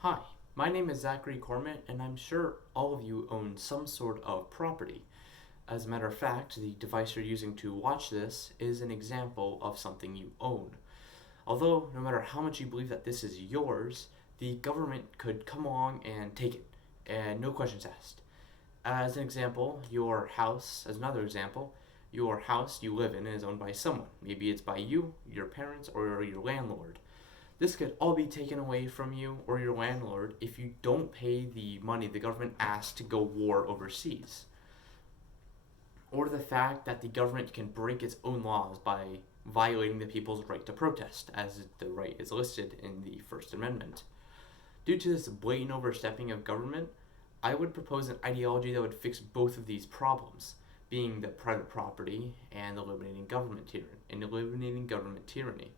Hi, my name is Zachary Cormant, and I'm sure all of you own some sort of property. As a matter of fact, the device you're using to watch this is an example of something you own. Although, no matter how much you believe that this is yours, the government could come along and take it, and no questions asked. As an example, as another example, your house you live in is owned by someone. Maybe it's by you, your parents, or your landlord. This could all be taken away from you or your landlord if you don't pay the money the government asks to go war overseas. Or the fact that the government can break its own laws by violating the people's right to protest, as the right is listed in the First Amendment. Due to this blatant overstepping of government, I would propose an ideology that would fix both of these problems, being the private property and eliminating government tyranny.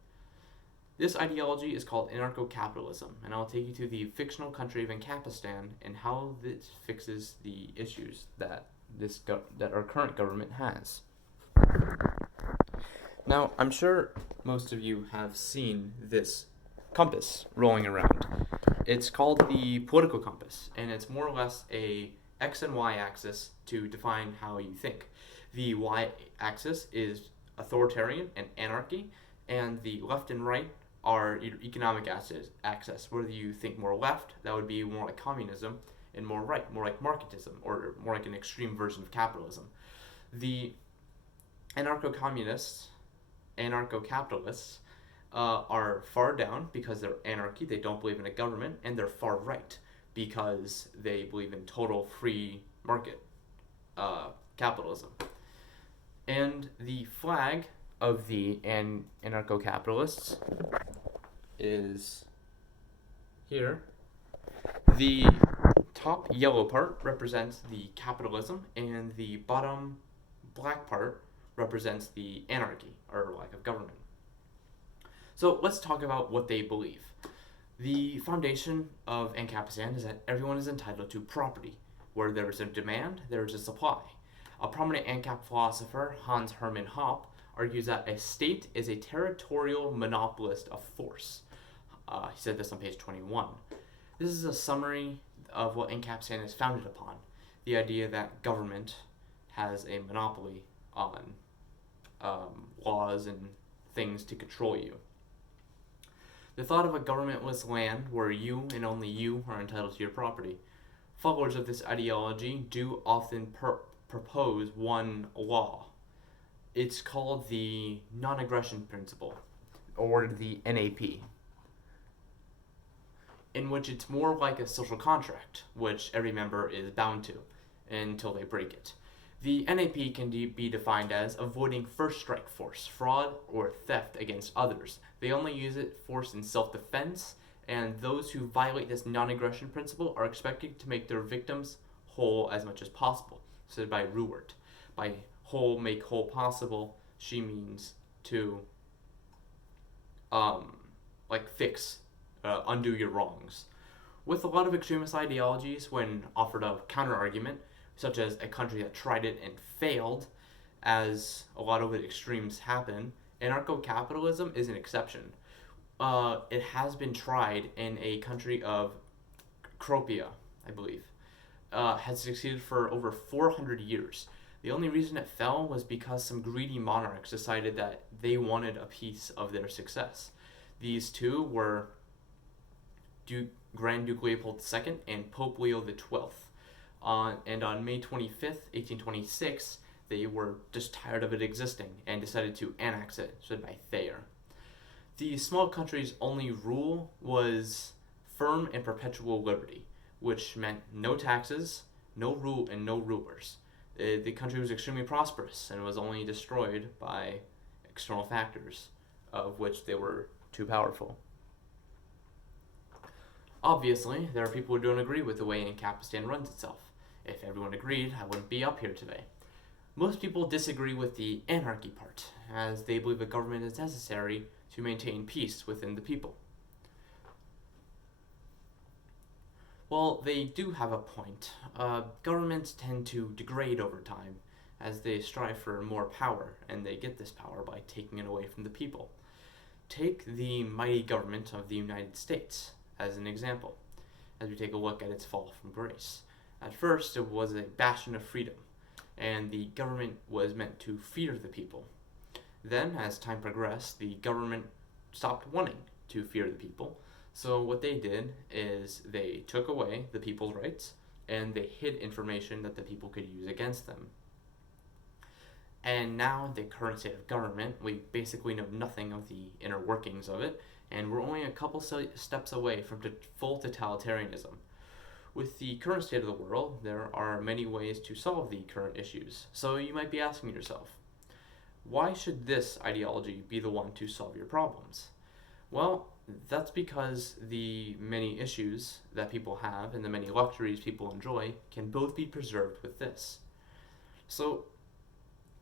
This ideology is called anarcho-capitalism, and I'll take you to the fictional country of Ancapistan and how this fixes the issues that our current government has. Now, I'm sure most of you have seen this compass rolling around. It's called the political compass, and it's more or less a x and y axis to define how you think. The y axis is authoritarian and anarchy, and the left and right are your economic access. Whether you think more left, that would be more like communism, and more right, more like marketism, or more like an extreme version of capitalism. The anarcho-communists, anarcho-capitalists, are far down because they're anarchy, they don't believe in a government, and they're far right because they believe in total free market capitalism. And the flag of the anarcho-capitalists is here. The top yellow part represents the capitalism, and the bottom black part represents the anarchy, or lack of government. So let's talk about what they believe. The foundation of Ancapistan is that everyone is entitled to property. Where there is a demand, there is a supply. A prominent ANCAP philosopher, Hans Hermann Hoppe, argues that a state is a territorial monopolist of force. He said this on page 21. This is a summary of what Ancapistan is founded upon, the idea that government has a monopoly on laws and things to control you. The thought of a governmentless land where you and only you are entitled to your property. Followers of this ideology do often propose one law. It's called the non-aggression principle, or the NAP, in which it's more like a social contract, which every member is bound to until they break it. The NAP can be defined as avoiding first strike force, fraud, or theft against others. They only use force in self-defense, and those who violate this non-aggression principle are expected to make their victims whole as much as possible, said by Ruwert. By make whole possible, she means to fix, undo your wrongs. With a lot of extremist ideologies, when offered a counter-argument, such as a country that tried it and failed, as a lot of extremes happen, anarcho-capitalism is an exception. It has been tried in a country of Cropia, I believe. Has succeeded for over 400 years. The only reason it fell was because some greedy monarchs decided that they wanted a piece of their success. These two were Grand Duke Leopold II and Pope Leo XII. And on May 25th, 1826, they were just tired of it existing and decided to annex it, said by Thayer. The small country's only rule was firm and perpetual liberty, which meant no taxes, no rule, and no rulers. The country was extremely prosperous and was only destroyed by external factors, of which they were too powerful. Obviously, there are people who don't agree with the way Ancapistan runs itself. If everyone agreed, I wouldn't be up here today. Most people disagree with the anarchy part, as they believe a government is necessary to maintain peace within the people. Well, they do have a point. Governments tend to degrade over time as they strive for more power, and they get this power by taking it away from the people. Take the mighty government of the United States as an example. as we take a look at its fall from grace. At first, it was a bastion of freedom, and the government was meant to fear the people. Then, as time progressed, the government stopped wanting to fear the people. So what they did is they took away the people's rights and they hid information that the people could use against them. And now, the current state of government, we basically know nothing of the inner workings of it, and we're only a couple steps away from full totalitarianism. With the current state of the world, there are many ways to solve the current issues. So you might be asking yourself, why should this ideology be the one to solve your problems? Well, that's because the many issues that people have and the many luxuries people enjoy can both be preserved with this. So,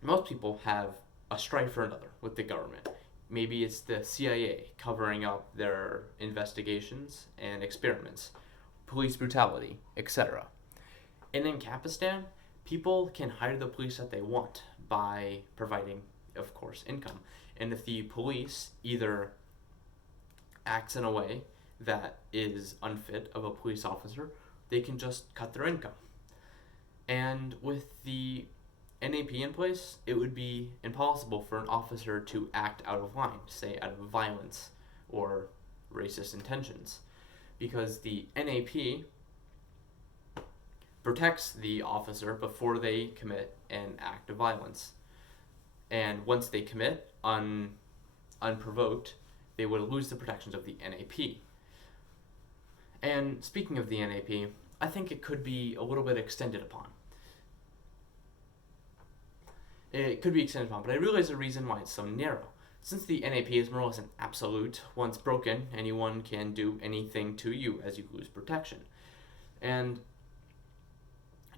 most people have a strife or another with the government. Maybe it's the CIA covering up their investigations and experiments, police brutality, etc. And in Kapistan, people can hire the police that they want by providing, of course, income. And if the police either acts in a way that is unfit of a police officer, they can just cut their income. And with the NAP in place, it would be impossible for an officer to act out of line, say out of violence or racist intentions, because the NAP protects the officer before they commit an act of violence. And once they commit unprovoked, they would lose the protections of the NAP. And speaking of the NAP, I think it could be a little bit extended upon. It could be extended upon, but I realize the reason why it's so narrow. Since the NAP is more or less an absolute, once broken, anyone can do anything to you as you lose protection. And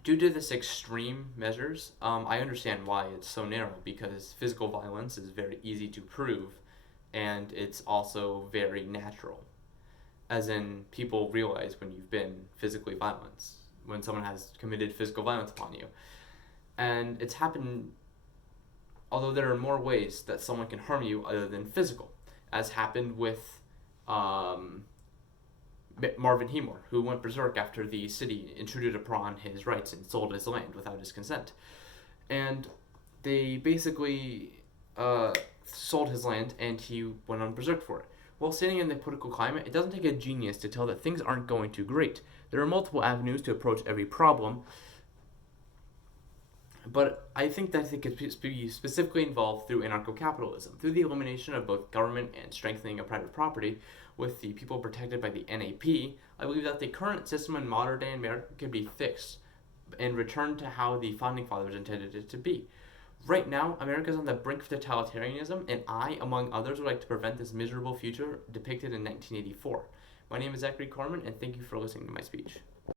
due to this extreme measures, I understand why it's so narrow, because physical violence is very easy to prove, and it's also very natural. As in, people realize when you've been physically violent, when someone has committed physical violence upon you. And it's happened, although there are more ways that someone can harm you other than physical, as happened with Marvin Hemor, who went berserk after the city intruded upon his rights and sold his land without his consent. And they basically sold his land, and he went on berserk for it. While sitting in the political climate, it doesn't take a genius to tell that things aren't going too great. There are multiple avenues to approach every problem, but I think that it could be specifically involved through anarcho-capitalism, through the elimination of both government and strengthening of private property, with the people protected by the NAP. I believe that the current system in modern-day America could be fixed and returned to how the Founding Fathers intended it to be. Right now, America is on the brink of totalitarianism, and I, among others, would like to prevent this miserable future depicted in 1984. My name is Zachary Corman, and thank you for listening to my speech.